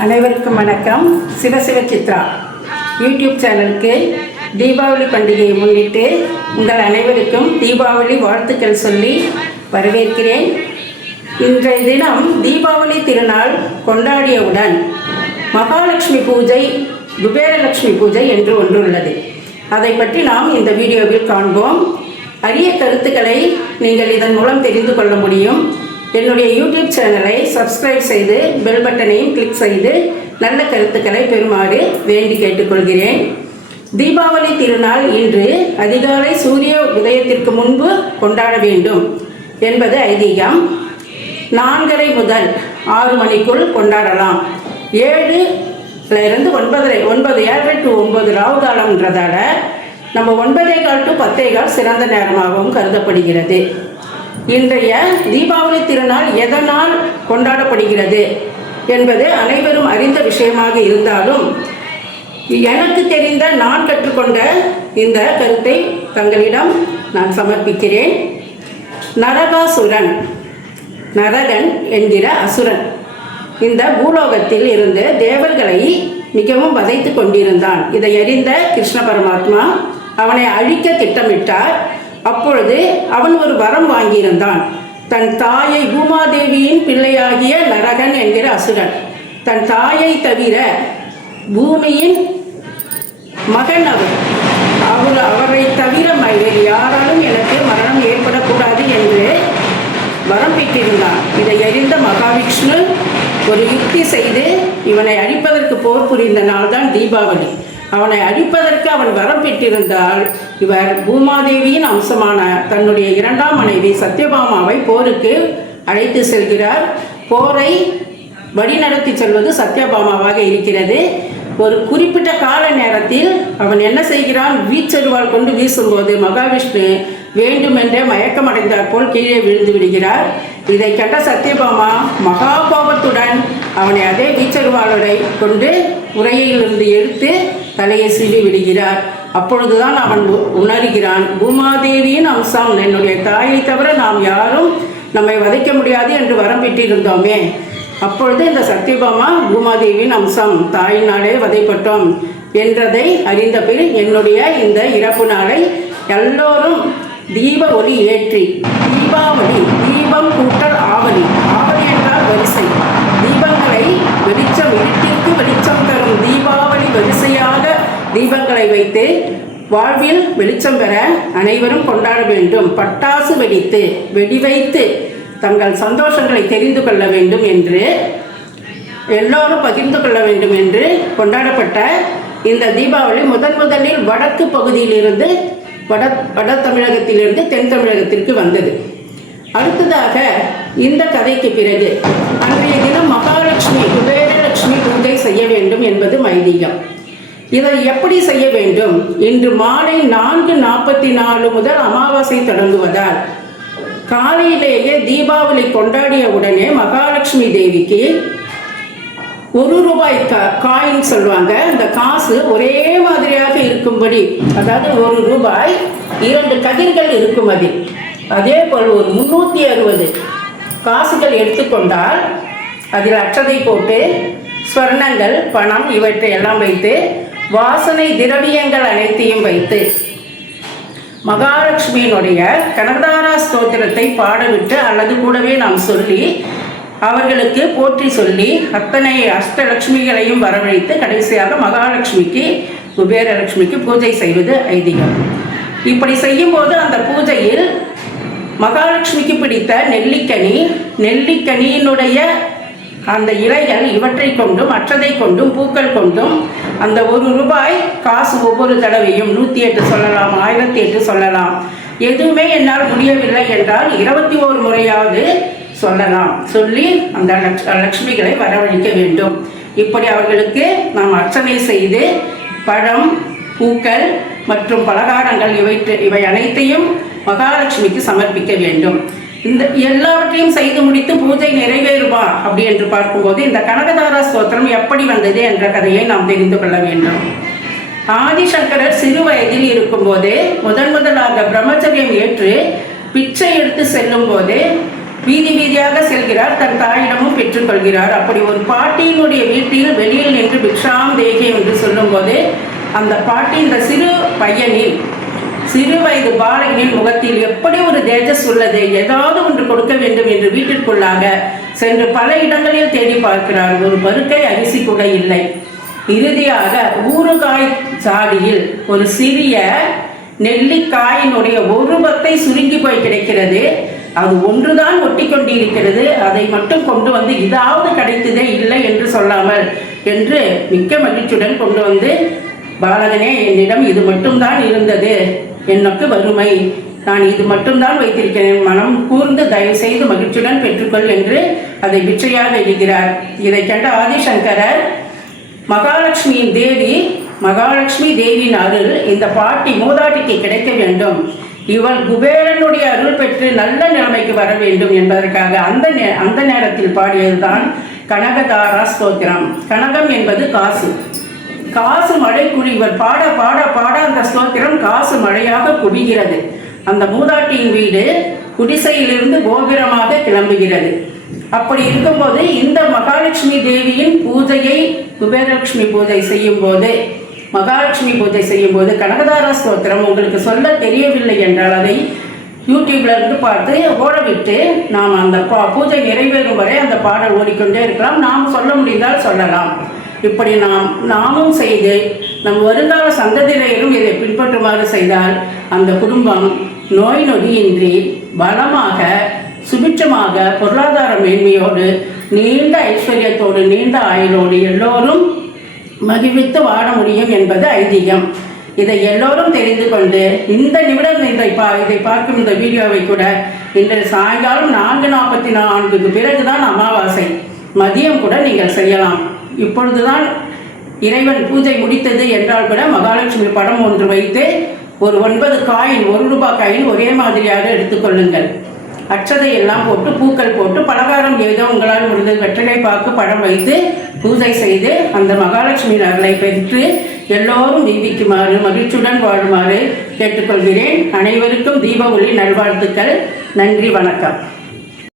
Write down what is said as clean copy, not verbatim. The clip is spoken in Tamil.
அனைவருக்கும் வணக்கம். சிவசிவ சித்ரா யூடியூப் சேனலுக்கு தீபாவளி பண்டிகையை முன்னிட்டு உங்கள் அனைவருக்கும் தீபாவளி வாழ்த்துக்கள் சொல்லி வரவேற்கிறேன். இன்றைய தினம் தீபாவளி திருநாள் கொண்டாடியவுடன் மகாலட்சுமி பூஜை, குபேரலட்சுமி பூஜை என்று ஒன்று உள்ளது. அதை பற்றி நாம் இந்த வீடியோவில் காண்போம். அரிய கருத்துக்களை நீங்கள் இதன் மூலம் தெரிந்து கொள்ள முடியும். என்னுடைய யூடியூப் சேனலை சப்ஸ்கிரைப் செய்து பெல் பட்டனையும் கிளிக் செய்து நல்ல கருத்துக்களை பெறுமாறு வேண்டி கேட்டுக்கொள்கிறேன். தீபாவளி திருநாள் இன்று அதிகாலை சூரிய உதயத்திற்கு முன்பு கொண்டாட வேண்டும் என்பது ஐதீகம். 4:30 முதல் 6 மணிக்குள் கொண்டாடலாம். 7லிருந்து 9, 7 to 9 ராவு காலம்ன்றதால நம்ம 9:15 to 10:15 சிறந்த நேரமாகவும் கருதப்படுகிறது. இன்றைய தீபாவளி திருநாள் எதனால் கொண்டாடப்படுகிறது என்பது அனைவரும் அறிந்த விஷயமாக இருந்தாலும் எனக்கு தெரிந்த நான் கற்றுக்கொண்ட இந்த கருத்தை தங்களிடம் நான் சமர்ப்பிக்கிறேன். நரகாசுரன், நரகன் என்கிற அசுரன் இந்த பூலோகத்தில் இருந்து தேவர்களை மிகவும் வதைத்து கொண்டிருந்தான். இதை அறிந்த கிருஷ்ண பரமாத்மா அவனை அழிக்க திட்டமிட்டார். அப்பொழுது அவன் ஒரு வரம் வாங்கியிருந்தான். தன் தாயை, பூமாதேவியின் பிள்ளையாகிய நரகன் என்கிற அசுரன், தன் தாயை தவிர பூமியின் மகன் அவரை தவிர வேறு யாராலும் எனக்கு மரணம் ஏற்படக்கூடாது என்று வரம் பெற்றிருந்தான். இதை அறிந்த மகாவிஷ்ணு ஒரு யுக்தி செய்து இவனை அழிப்பதற்கு போர் புரிந்த நாள் தான் தீபாவளி. அவனை அழிப்பதற்கு அவன் வரம் பெற்றிருந்தால் இவர் பூமாதேவியின் அம்சமான தன்னுடைய 2ஆம் மனைவி சத்யபாமாவை போருக்கு அழைத்து செல்கிறார். போரை வழிநடத்தி செல்வது சத்யபாமாவாக இருக்கிறது. ஒரு குறிப்பிட்ட கால நேரத்தில் அவன் என்ன செய்கிறான், வீச்சருவால் கொண்டு வீசும்போது மகாவிஷ்ணு வேண்டுமென்றே மயக்கமடைந்தார் போல் கீழே விழுந்து விடுகிறார். இதை கண்ட சத்யபாமா மகா கோபத்துடன் அவனை அதே வீச்சருவாளரை கொண்டு உரையிலிருந்து எடுத்து தலையை சீவி விடுகிறார். அப்பொழுதுதான் அவன் உணர்கிறான், பூமாதேவியின் அம்சம் என்னுடைய தாயை தவிர நாம் யாரும் நம்மை வதைக்க முடியாது என்று வரம் பெற்றிருந்தோமே. அப்பொழுது இந்த சத்யபாமா பூமாதேவியின் அம்சம், தாயினாலே வதைப்பட்டோம் என்றதை அறிந்த பின் என்னுடைய இந்த இறப்பு நாளை எல்லோரும் தீப ஒளி ஏற்றி, தீபாவளி, தீபம் கூட்டல் ஆவலி, ஆவலி என்றால் வரிசை, தீபங்களை வெளிச்சம், இருட்டிற்கு வெளிச்சம் தரும் தீபாவளி வரிசையாக தீபங்களை வைத்து வாழ்வில் வெளிச்சம் பெற அனைவரும் கொண்டாட வேண்டும். பட்டாசு வெடித்து வெடி வைத்து தங்கள் சந்தோஷங்களை தெரிந்து கொள்ள வேண்டும் என்று, எல்லோரும் பகிர்ந்து கொள்ள வேண்டும் என்று கொண்டாடப்பட்ட இந்த தீபாவளி முதலில் வடக்கு பகுதியிலிருந்து வட தமிழகத்திலிருந்து தென் தமிழகத்திற்கு வந்தது. அடுத்ததாக இந்த கதைக்கு பிறகு அன்றைய தினம் மகாலட்சுமி, குபேரலட்சுமி பூஜை செய்ய வேண்டும் என்பது ஐதீகம். இதை எப்படி செய்ய வேண்டும்? இன்று மாலை 4:44 முதல் அமாவாசை தொடங்குவதால் காலையிலேயே தீபாவளி கொண்டாடிய உடனே மகாலட்சுமி தேவிக்கு 1 ரூபாய் காயின் சொல்லுவாங்க, அந்த காசு ஒரே மாதிரியாக இருக்கும்படி, அதாவது 1 ரூபாய் 2 கதிர்கள் இருக்கும். அதே போல் ஒரு 360 காசுகள் எடுத்துக்கொண்டால் அதில் அற்றதை போட்டு ஸ்வர்ணங்கள், பணம் இவற்றை எல்லாம் வைத்து வாசனை திரவியங்கள் அனைத்தையும் வைத்து மகாலட்சுமியினுடைய கனகதாரா ஸ்தோத்திரத்தை பாடவிட்டு அல்லது கூடவே நாம் சொல்லி அவர்களுக்கு போற்றி சொல்லி அத்தனை அஷ்டலட்சுமிகளையும் வரவழைத்து கடைசியாக மகாலட்சுமிக்கு, குபேரலட்சுமிக்கு பூஜை செய்வது ஐதீகம். இப்படி செய்யும்போது அந்த பூஜையில் மகாலட்சுமிக்கு பிடித்த நெல்லிக்கனியினுடைய அந்த இலைகள் இவற்றை கொண்டும் மற்றதை கொண்டும் பூக்கள் கொண்டும் அந்த 1 ரூபாய் காசு ஒவ்வொரு தடவையும் 108 சொல்லலாம், 1008 சொல்லலாம். எதுவுமே என்னால் முடியவில்லை என்றால் 21 முறையாவது சொல்லலாம். சொல்லி அந்த லட்சுமிகளை வரவழைக்க வேண்டும். இப்படி அவர்களுக்கு நாம் அர்ச்சனை செய்து பழம், பூக்கள் மற்றும் பலகாரங்கள் இவை அனைத்தையும் மகாலட்சுமிக்கு சமர்ப்பிக்க வேண்டும். இந்த எல்லாவற்றையும் செய்து முடித்து பூஜை நிறைவேறுமா அப்படி என்று பார்க்கும்போது இந்த கனகதாரா ஸ்தோத்திரம் எப்படி வந்தது என்ற கதையை நாம் தெரிந்து கொள்ள வேண்டும். ஆதிசங்கரர் சிறு வயதில் இருக்கும்போது முதலாக பிரம்மச்சரியம் ஏற்று பிச்சை எடுத்து செல்லும் போது வீதி வீதியாக செல்கிறார், தன் தாயிடமும் பெற்றுக்கொள்கிறார். அப்படி ஒரு பாட்டியினுடைய வீட்டில் வீட்டில் வெளியில் நின்று பிக்ஷாம் தேகி என்று சொல்லும்போது அந்த பாட்டி இந்த சிறு பையனின் சிறு வயது பாலகனின் முகத்தில் எப்படி ஒரு தேஜஸ் உள்ளது, ஏதாவது ஒன்று கொடுக்க வேண்டும் என்று வீட்டிற்குள்ளாக சென்று பல இடங்களில் தேடி பார்க்கிறார். ஒரு பருக்கை அரிசி கூட இல்லை. இறுதியாக ஊறுகாய் சாடியில் ஒரு சிறிய நெல்லிக்காயினுடைய ஒரு பத்தை சுருங்கி போய் கிடைக்கிறது. அது ஒன்றுதான் ஒட்டி கொண்டிருக்கிறது. அதை மட்டும் கொண்டு வந்து இதாவது கிடைத்ததே இல்லை என்று சொல்லாமல் என்று மிக்க மகிழ்ச்சியுடன் கொண்டு வந்து, பாலகனே, என்னிடம் இது மட்டும்தான் இருந்தது, எனக்கு வறுமை, நான் இது மட்டும்தான் வைத்திருக்கிறேன், மனம் கூர்ந்து தயவு செய்து மகிழ்ச்சியுடன் பெற்றுக்கொள் என்று அதை பிச்சையாக எழுகிறார். இதை கண்ட ஆதிசங்கரர் மகாலட்சுமி தேவியின் அருள் இந்த பாட்டி மூதாட்டிக்கு கிடைக்க வேண்டும், இவள் குபேரனுடைய அருள் பெற்று நல்ல நிலைமைக்கு வர வேண்டும் என்பதற்காக அந்த நேரத்தில் பாடியதுதான் கனகதாரா ஸ்தோத்திரம். கனகம் என்பது காசு. காசு மழை இவர் பாட பாட பாட அந்த ஸ்தோத்திரம் காசு மழையாக குவிகிறது. அந்த மூதாட்டியின் வீடு குடிசையிலிருந்து கோபுரமாக கிளம்புகிறது. அப்படி இருக்கும்போது இந்த மகாலட்சுமி தேவியின் பூஜையை குபேரலட்சுமி பூஜை செய்யும் போது, மகாலட்சுமி பூஜை செய்யும் போது கனகதாரா ஸ்தோத்திரம் உங்களுக்கு சொல்ல தெரியவில்லை என்றால் அதை யூடியூப்ல இருந்து பார்த்து ஓடவிட்டு நாம் அந்த பூஜை நிறைவேறும் வரை அந்த பாடல் ஓடிக்கொண்டே இருக்கலாம். நாம் சொல்ல முடிந்தால் சொல்லலாம். இப்படி நாமும் செய்து நம் வருங்கால சந்ததியினரும் இதை பின்பற்றுமாறு செய்தால் அந்த குடும்பம் நோய் நொடியின்றி பலமாக சுபிட்சமாக பொருளாதார மேன்மையோடு நீண்ட ஐஸ்வர்யத்தோடு நீண்ட ஆயுளோடு எல்லோரும் மகிழ்வித்து வாழ முடியும் என்பது ஐதீகம். இதை எல்லோரும் தெரிந்து கொண்டு இந்த நிமிடம் இதை பார்க்கும் இந்த வீடியோவை கூட இன்று சாயங்காலம் 4:44 பிறகுதான் அமாவாசை, மதியம் கூட நீங்கள் செய்யலாம். இப்பொழுதுதான் இறைவன் பூஜை முடித்தது என்றால் கூட மகாலட்சுமி படம் ஒன்று வைத்து ஒரு 9 காயின், 1 ரூபாய் காயின் ஒரே மாதிரியாக எடுத்துக்கொள்ளுங்கள். அச்சதை எல்லாம் போட்டு பூக்கள் போட்டு பலகாரம் ஏதோ உங்களால் முடிந்த வெற்றிலை பாக்கு படம் வைத்து பூஜை செய்து அந்த மகாலட்சுமி அருளை பெற்று எல்லோரும் தீபிக்குமாறு மகிழ்ச்சியுடன் வாழுமாறு கேட்டுக்கொள்கிறேன். அனைவருக்கும் தீப ஒளி நல்வாழ்த்துக்கள். நன்றி, வணக்கம்.